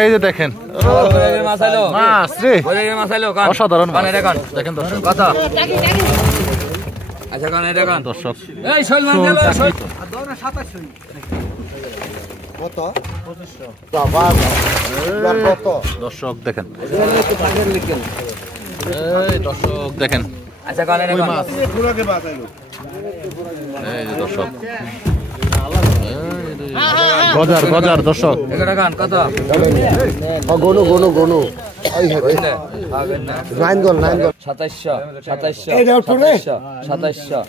এই যে দেখেন মাছ রে, অসাধারণ দেখেন দর্শক। আচ্ছা কারণ এটা কারণ দর্শক এই শৈল মাছ গেল শৈল কত দর্শক দেখেন, এই দর্শক দেখেন। আচ্ছা কারণ এটা মাছ এই যে দর্শক গজার গজার দর্শক এটা কারণ কত গনু গনু গনু নাইন গোল 2700 টাকা 2700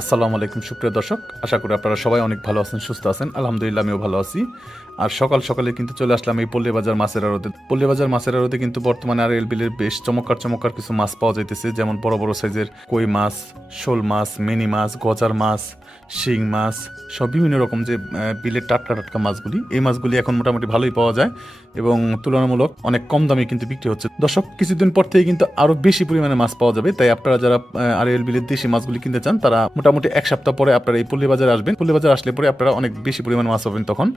আসসালামু আলাইকুম সুপ্রিয় দর্শক, আশা করি আপনারা সবাই অনেক ভালো আছেন, সুস্থ আছেন। আলহামদুলিল্লাহ আমিও ভালো আছি। আর সকাল সকালে কিন্তু চলে আসলাম এই পল্লীবাজার মাছের আড়তে। পল্লীবাজার মাছের আড়তে কিন্তু বর্তমানে আর বিলের বেশ চমৎকার চমৎকার কিছু মাছ পাওয়া যাইতেছে, যেমন বড় বড় সাইজের কই মাছ, শোল মাছ, মিনি মাছ, গজার মাছ, শিং মাছ, সব বিভিন্ন রকম যে বিলের টাটকা টাটকা মাছগুলি, এই মাছগুলি এখন মোটামুটি ভালোই পাওয়া যায় এবং তুলনামূলক অনেক কম দামে কিন্তু বিক্রি হচ্ছে। দর্শক কিছুদিন পর থেকে কিন্তু আরো বেশি পরিমাণে মাছ পাওয়া যাবে, তাই আপনারা যারা আর বিলের দেশি মাছগুলি কিনতে চান তারা মোটামুটি এক সপ্তাহ পরে আপনারা এই পল্লীবাজারে আসবেন। পল্লীবাজার আসলে পরে আপনারা অনেক বেশি পরিমাণে মাছ পাবেন তখন।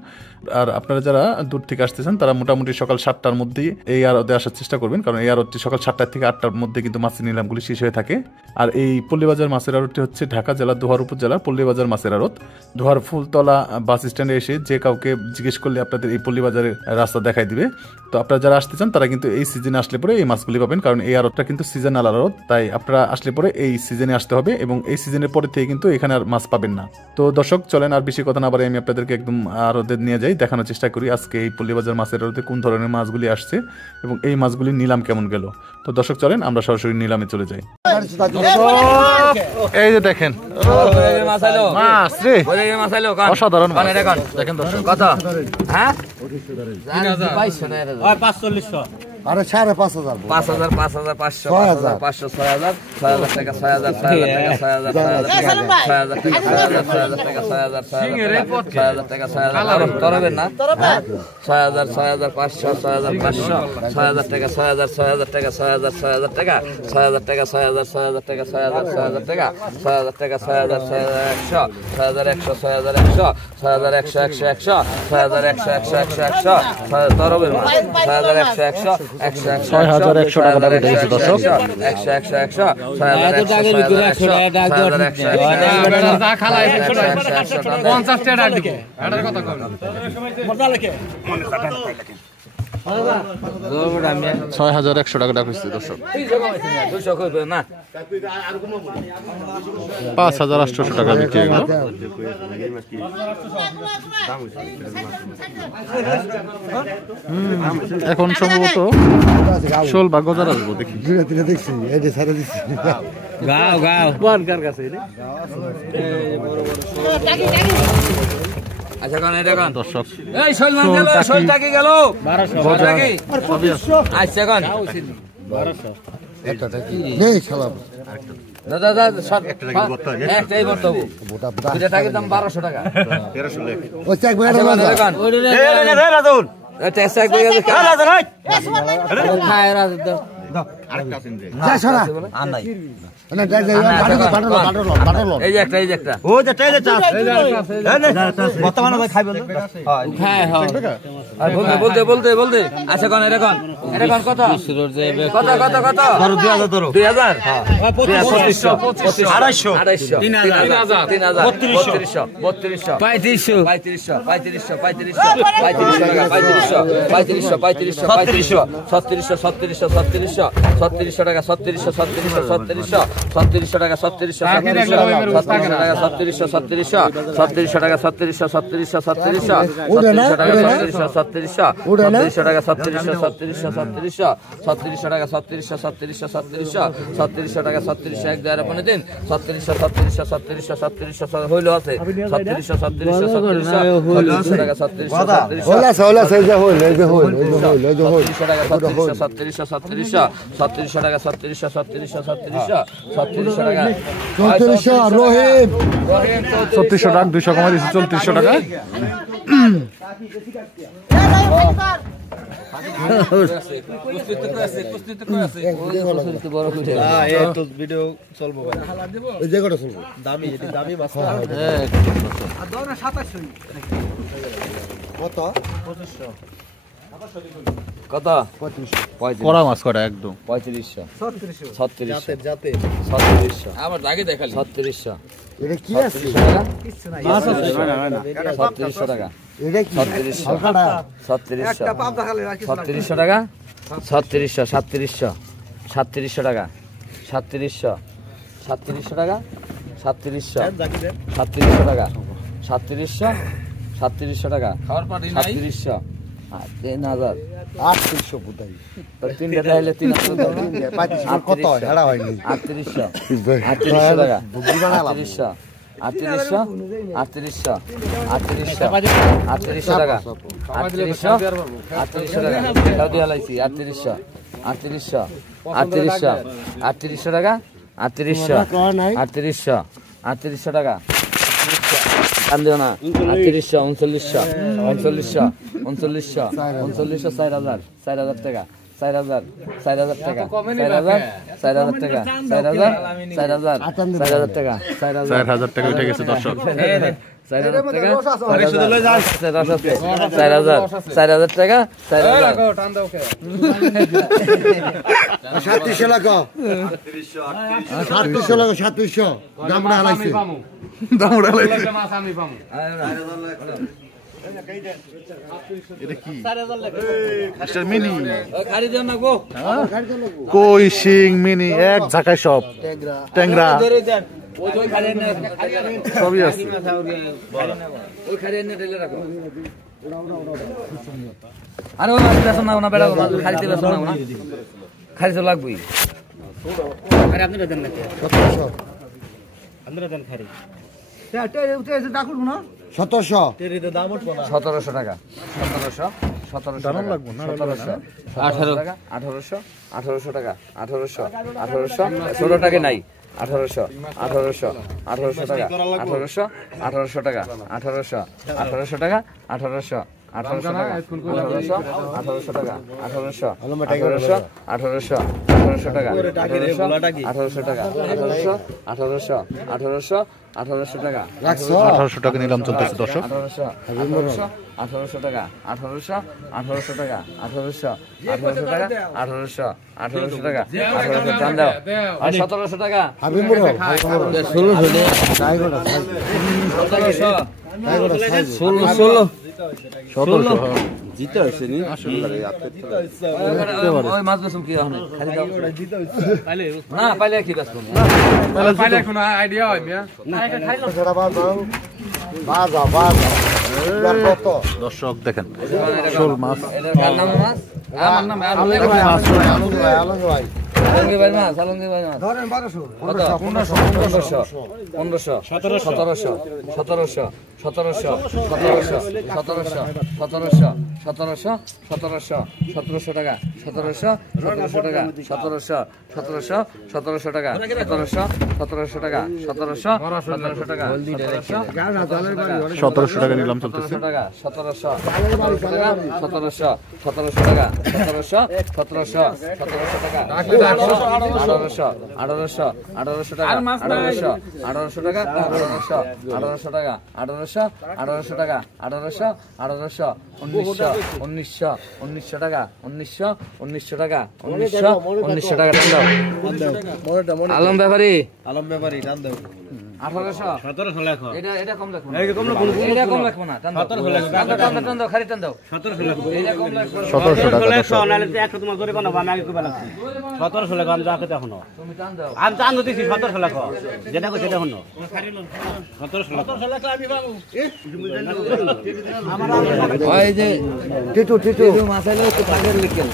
আর আপনারা যারা দূর থেকে আসতেছেন তারা মোটামুটি সকাল 7টার মধ্যেই এই আড়তে আসার চেষ্টা করবেন, কারণ এই আড়তটি সকাল 7টা থেকে 8টার মধ্যে কিন্তু মাছের নিলামগুলি শেষ হয়ে থাকে। আর এই পল্লীবাজার মাছের আড়তটি হচ্ছে ঢাকা জেলার দোহার উপজেলার পল্লীবাজার মাছের আড়ত। দোহার ফুলতলা বাস স্ট্যান্ডে এসে যে কাউকে জিজ্ঞেস করলে আপনাদের এই পল্লীবাজারের রাস্তা দেখাই দিবে। তো আপনারা যারা আসতে চান তারা কিন্তু এই সিজনে আসলে পরে এই মাছগুলি পাবেন, কারণ এই আড়তটা কিন্তু সিজনাল আড়ত, তাই আপনারা আসলে পরে এই সিজনে আসতে হবে এবং এই সিজনের পরে থেকে কিন্তু এখানে আর মাছ পাবেন না। তো দর্শক চলেন আর বেশি কথা না বলে আমি আপনাদেরকে একদম আড়তে নিয়ে যাই, দেখানোর চেষ্টা করি আজকে এই পল্লীবাজার মাছের আড়তে কোন ধরনের মাছগুলি আসছে এবং এই মাছগুলির নিলাম কেমন গেল। তো দর্শক চলেন আমরা সরাসরি নিলামে চলে যাই। এই যে দেখেন মাছ রে, অসাধারণ দেখেন দর্শক। কত হ্যাঁ আরে 5,500 5,000 5,000 500 5,000 6,000 6,000 টাকা 6,000 6,000 টাকা 6,000 টাকা 6,000 তরবেন না 6,000 6,500 6,500 6,000 টাকা 6,000 টাকা 6,000 টাকা 6,000 টাকা 6,000 টাকা 6,000 টাকা 6,000 টাকা 6,000 100 তরবের মাছ 6,100 6,100 টাকা দাম দিয়েছে দর্শক। 6,100 টাকা ডাক হচ্ছে দর্শক। 5,800 টাকা বিক্রি হয়ে গেল। এখন সম্ভবত শোল বা গজার আসবো দেখি। দেখছি এই যে সারা দিচ্ছি গাও গাও বনকার কাছে আচ্ছা কারণ এটা কারণ দর্শক এই শৈল মাছ গেল শৈল টাকি গেল 1200 টাকি আচ্ছা কারণ 1200 একটা টাকি নেই শালা দাদা দাদা সব একটাই বর্তব দুইটা টাকির দাম 1200 টাকা 1300 লেখ ওই চেক বেড়া না এই রে রাজুল এটা চেক বেড়া দে রাজুল খায় রাজুল আরেকটা সিন দে যা ছড়া আর নাই না যা যা বাটলো এই যে একটা ও যে তেলে চাষ বর্তমানে ভাই খাই বল হ্যাঁ হ্যাঁ আর বলতে আচ্ছা কোন এটা কোন কত কত 2000 ধরো 2000 হ্যাঁ 2500 250 250 3000 3200 টাকা 3700 টাকা 3700 হইলো আছে 3600 টাকা 200 কমা দিয়েছে 3400 টাকা। ভিডিও চলবো ওই জায়গাটা চলবো দামি মাছ কত কত 35 কড়া মাছ কটা একদম 3500 3600 যাতে 3600 আবার দাগে দেখালি 3600 এটা কি আছে কিছু নাই মাছ আছে 3600 টাকা এটা কি 3600 হালকাটা 3600 একটা পাপ দেখালে 3600 টাকা 3600 3700 টাকা 3700 3700 টাকা 3700 3700 টাকা 3700 টাকা খাবার পানি নাই 3700 3000 800 কোথায় তিনটা তাহলে 3000 কত হেড়া হয়নি 3800 টাকা বুদ্ধি বানালাম 3800 টাকা 3800 টাকা তাও দিয়া লাইছি 3800 টাকা 3800 টাকা কান দিও না 3800 39 4000 টাকা 4000 টাকা 4000 টাকা 4000 টাকা 4000 টাকা উঠে গেছে দর্শক 4000 টাকা 4000 টাকা 3700 টাকা 3700 দামড়া হালাইছে দামড়া লাইছে এটা কি মিস্টার মিনি খালি দেন না গো কই শিং মিনি এক ঝাঁকায় সব ট্যাংরা ওই খালি না সবই আছে ওই খালি না ঢেলে রাখো আরে ওই মাছ বেসন না বেড়া খালি তে বেসন না খালি তো লাগবেই আরে আপনি দেন না 1700 আমরা দেন খারি 1700 1700 টাকা 1700 দাম লাগবে না 1800 টাকা 1800 ছোট টাকা নাই 1800 টাকা 1800 টাকা 1800 টাকা 1800 টাকা 1800 টাকা 1800 টাকা 1800 টাকা 1800 টাকা নিলাম চলতেছে দর্শক 1800 টাকা 1800 টাকা 1800 টাকা 1800 টাকা টান দাও আর 1700 টাকা হাবিব মুরো 1600 টাকা 1700 জিতে হইছে নি ওই মাছ বেসম কি হয় খালি দাও না পাইলে কি বেসম পাইলে কোন আইডিয়া হয় মিয়া না এটা খাইলো সেটা বাজা কত দর্শক দেখেন শোল মাছ এটার কার নাম মাছ আমার নাম আলঙ্গি ভাই আলঙ্গি ভাই মাছ ধরেন 1700 টাকা 1700 টাকা 1700 টাকা 1700 টাকা 1700 টাকা 1700 টাকা নিলাম চলতেছে 1700 টাকা 1700 টাকা 1700 টাকা 1700 টাকা 1800 টাকা 1800 টাকা 1800 টাকা 1800 টাকা 1900 টাকা 1900 টাকা 1900 টাকা আলম ব্যাপারী টান দাও 1800 1700 লেখো এটা কম লেখো এই কম লেখো এটা কম লেখো না টান দাও 1700 লেখো টান দাও খালি টান দাও 1700 লেখো এটা কম লেখো 1700 টাকা লেখো দর্শক নালে 100 তোমার জোরে বানাবো আমি আগে কইবা লাগছি 1700 লেখো আমি যাকে দেখো না তুমি টান দাও আমি টান দিছি 1700 লেখো যেটা কই সেটা হনো 1700 লেখো আমি বাবু ওই যে টিটু মাথায় তো পাগের লিখেন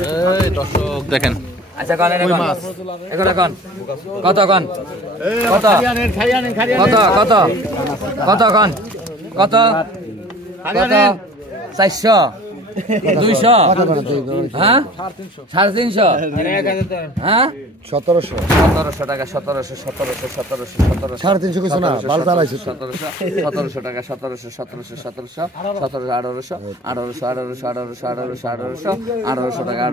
এই দর্শক দেখেন আচ্ছা কোন এটা মাছ এটা কোন কত কোন কত কত কত কোন কত কত 400 200 হ্যাঁ 350 হ্যাঁ 1700 টাকা 1700 350 কিছু না বাল চালাইছে 1700 টাকা 1700 1800 টাকা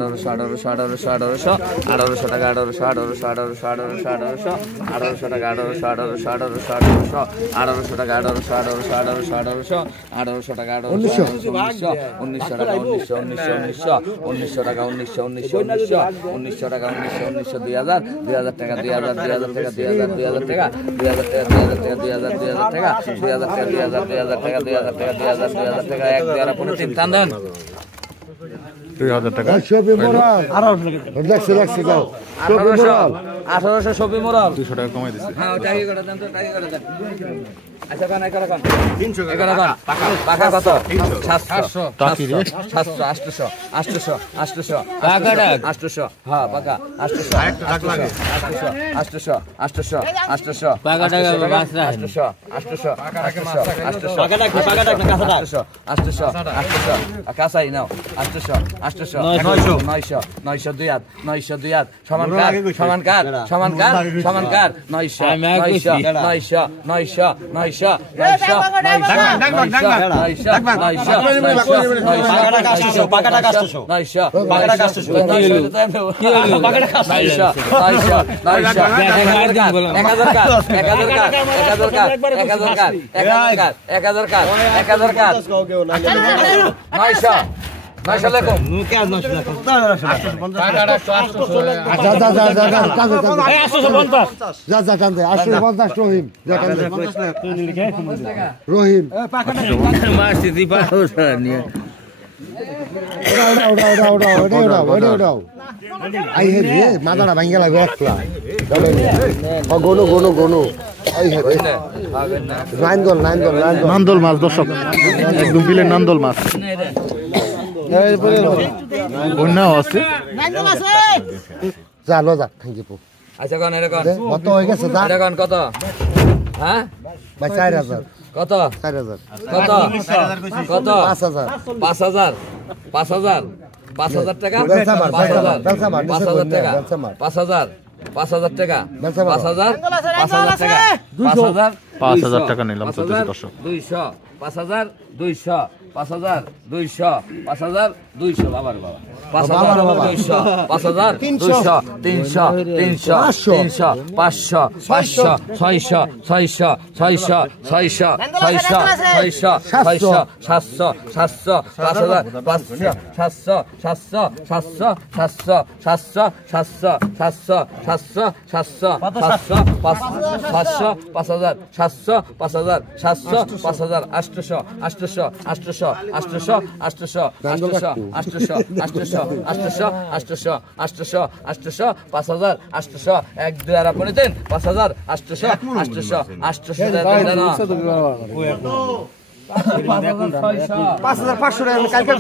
2000 টাকা শপি মোরাল 1800 দাও শপি মোরাল 1800 শপি মোরাল 200 টাকা কমাই দিছি হ্যাঁ টাকা করে দেন তো টাকা করে দেন আচ্ছা কান 300 টাকা পাকা কত 700 টাকি রে 800 হ্যাঁ পাকা 800 পাকা টাকা মাছ রাখ 800 পাকা টাকা কাঁচা টাকা 800 কাঁচাই নাও 800 900 দুই হাত সমান কার রহিম আই হে রে মাদারা ভাঙ্গা লাগবে একলা গনো আই হে নান্দল মাছ দর্শক একদম বিলের নান্দল মাছ বন্যাও আছে যা লো যা থ্যাংক ইউ আচ্ছা কোন এরকম কত হয়ে গেছে যা এরকম কত হ্যাঁ ভাই 4000 কত 4000 কত 5000 5000 টাকা বেলসা মার 5000 টাকা 5000 টাকা 5000 টাকা নিলাম চলতেছে দর্শক 5200 বাবার বাবা 5200 5000 200 300 500 600 700 এক দুই আর আপনি দেন 5000 800 5500 টাকা কালকে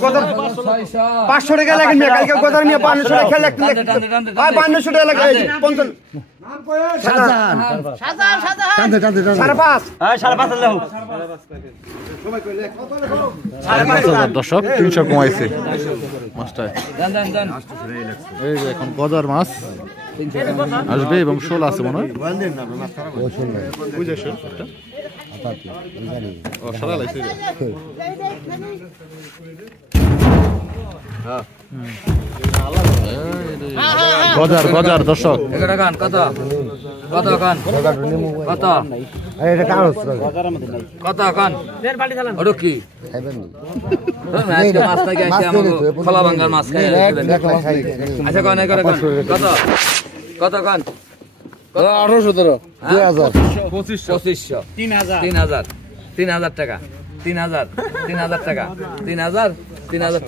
500 টাকা লাগে মিয়া কালকে গদার মিয়া 500 টাকা খেলে 500 টাকা লাগে 50 দর্শক 300 কমাইছে মাছটা এই যে এখন গজার মাছ আসবে এবং শোল আছে মনে হয় গজার দর্শক কত কি খোলা ভাঙ্গার মাছ খাই আচ্ছা কত 1817 2500 3000 টাকা 3000 টাকা 3000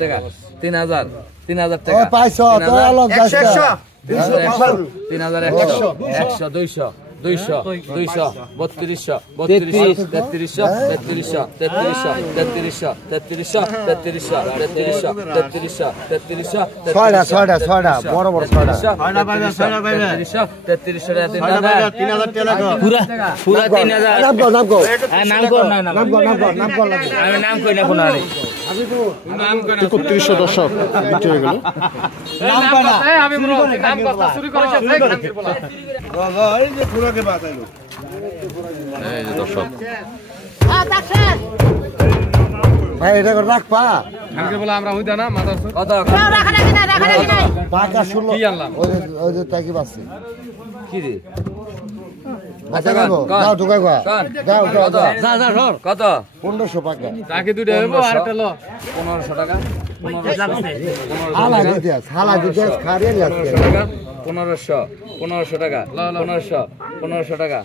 টাকা 3000 টাকা পাইছো তো আলাদা 100 200 3200 ছয়টা বড় বড় ছয়টা 3000 নাম কর আমি নাম কই না কোনো 3100 দর্শক বিক্রি হয়ে গেল। এই যে দর্শক ভাই এটা করে রাখবা কত পাকা 16 কি আনলাম ওই যে টাকি বাসছে কি রে আচ্ছা দাও ঢুকাই গো দাও কত কত 1500 টাকা টাকি দুটো হইবো আর একটা লো 1500 টাকা 1500 হালা দিতে খারিয়ে লাগছে টাকা 1500 টাকা 1500 টাকা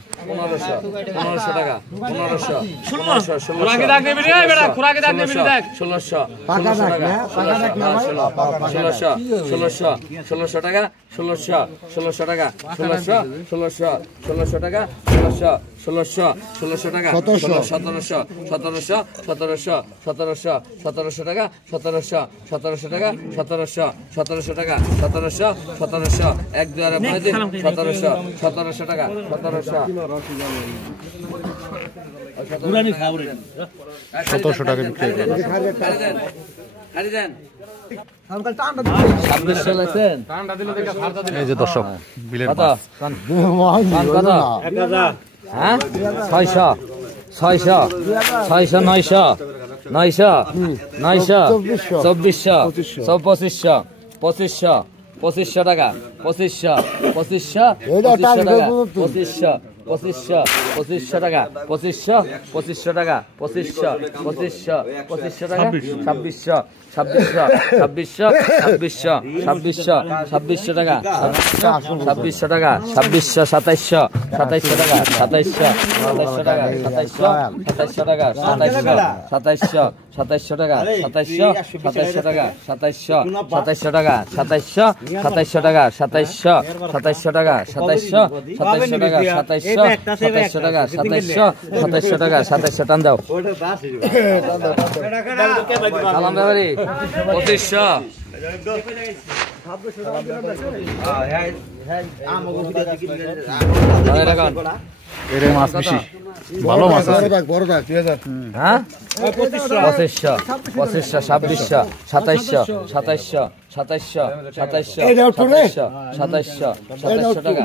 1500 টাকা 1500 খুরাকি দাগ নেবি রে বেটা খুরাকি দাগ নেবি দেখ 1600 পাকা টাকা পাকা টাকা না 1600 টাকা 1600 টাকা 1600 টাকা 1600 টাকা 1700 টাকা 1700 টাকা 1700 টাকা 1700 এক দুই আর 1700 টাকা 1700 টাকা বিক্রি হয়ে গেল। এই যে দর্শক বিলের কত মাছ। কত হ্যাঁ 600 900 2400 2500 টাকা 2500 টাকা 2500 টাকা 2500 টাকা 2600 টাকা 2700 টাকা 2700 টাকা 2700 টাকা 2700 টাকা 2700 টাকা 2700 টাকা 2700 টাকা 2700 টাকা 2700 টাকা 2700 টান দাও সালাম ব্যাপারি 2500 এর মাছ বেশি ভালো মাছ আছে। বড় দাগ 2000 হ্যাঁ 2500 2600 2700 টাকা 2700 টাকা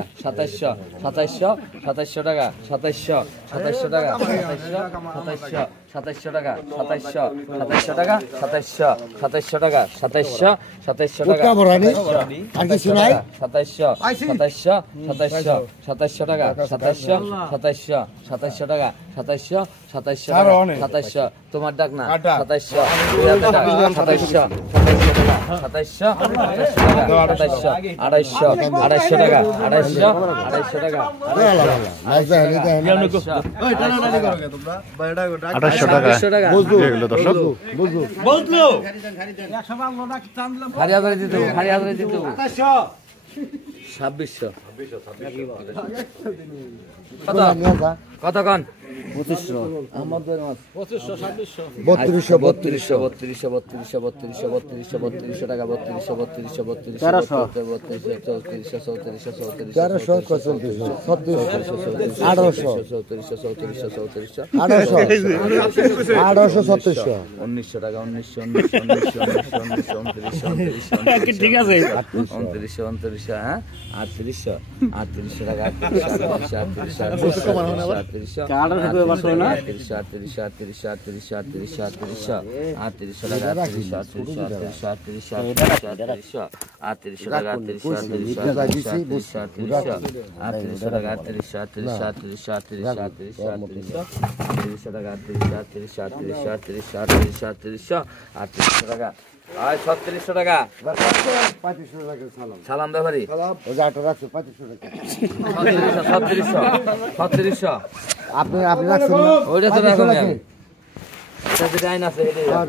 2700 টাকা 2700 টাকা 2700 টাকা 2700 টাকা 2700 টাকা আর কিছু নাই 2700 টাকা 2700 টাকা 2700 তোমার ডাক না 2700 250 টাকা 250 টাকা 2800 টাকা বিক্রি হয়ে গেল দর্শক। হারিয়া দিতে 2600 কত কন 3200 আমাদের মাছ 3200 টাকা 1900 টাকা 1900 ঠিক আছে 29 হ্যাঁ 3800 টাকা 3600 টাকা সালাম ব্যাপারি আপনি রাখছেন ওইটা তো রাখুন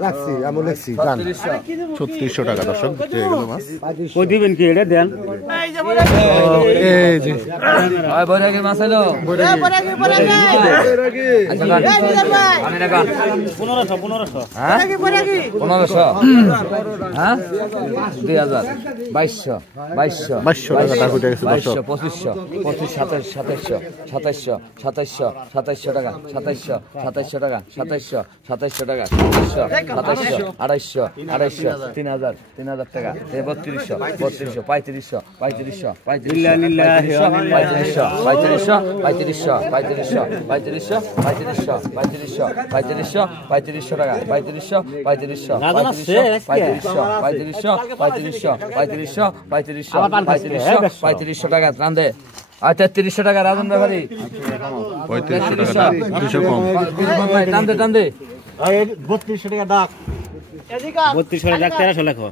রাখছি আমি লিখছি 3600 টাকা দর্শক বিক্রি হয়ে গেল মাছ। কই দিবেন কি এটা দেন এই যে বৈরাগীর মাছ এলো 1500 হ্যাঁ 2000 2200 টাকা টাকা উঠে গেছে দর্শক। 2500 2700 টাকা 2700 টাকা 2700 সাতত্রিশশো টাকা 2700 2800 250 250 3000 3000 টাকা 3200 3200 3500 3500 3500 টাকা রান্দে আর 3300 টাকা রাজন ব্যাপারী 3500 টাকা 200 কম টান্দে টান্দে 3200 টাকা ডাক 3200 টাকা ডাক 1300 লেখো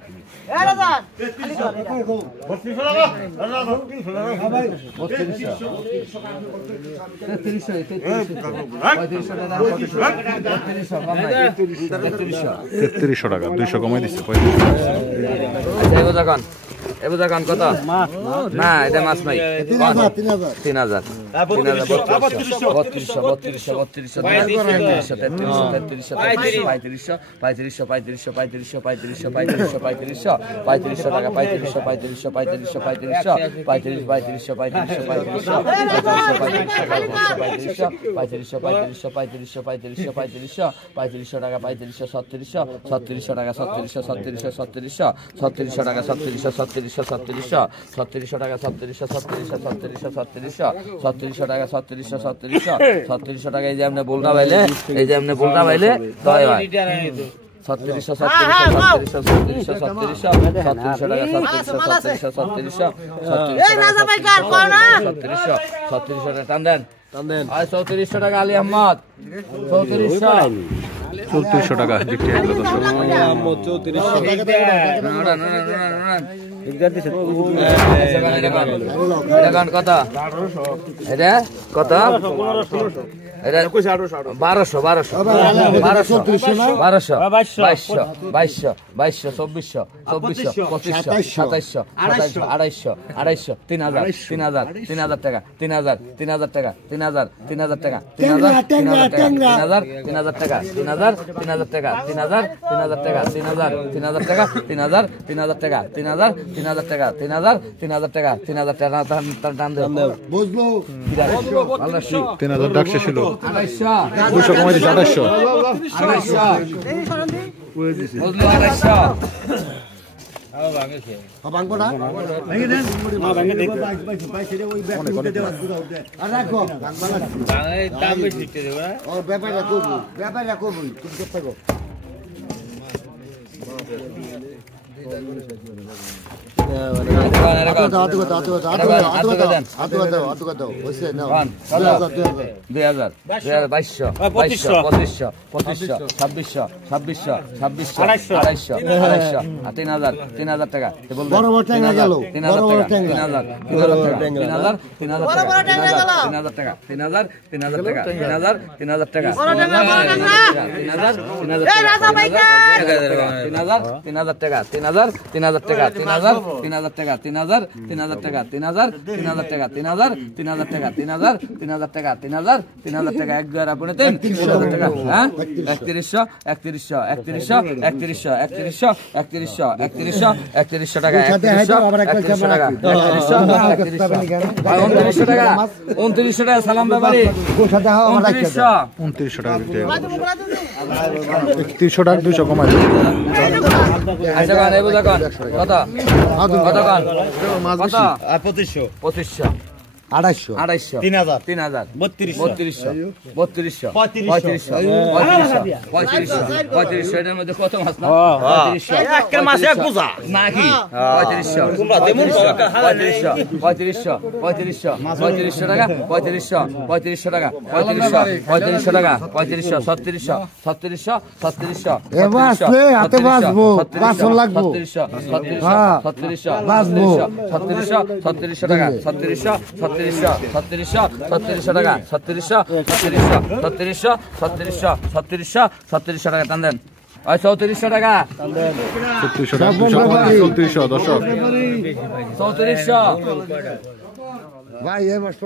তেত্রিশশো টাকা 200 কমাই দিচ্ছে এবার কত না এটা মাছ নাই 3000 ছত্রিশশো টাকা এই যে আপনি বলটা পাইলে তো এবার 3600 টাকা আর 3400 টাকা আলী আহমদ 3400 টাকা বিক্রি হলো কত এটা কত এটা 1200 টাকা 3000 টাকা 3000 টাকা 3000 ডাক শেষ হলো 200 কমাই দিচ্ছে 3000 টাকা সালাম ব্যাপারী 2900 টাকা বিক্রি হলো 3100 টাকা 200 কমাই কত কত কান কত 2500 250 3000 3500 এটার মধ্যে কত মাছ না 3500 নাকি 3500 টাকা 3500 টাকা 3500 টাকা 3700 টাকা টান দেন 3400 টাকা 3600 টাকা 200 কমাই 3400 দর্শক 3400 ভাই এই মাস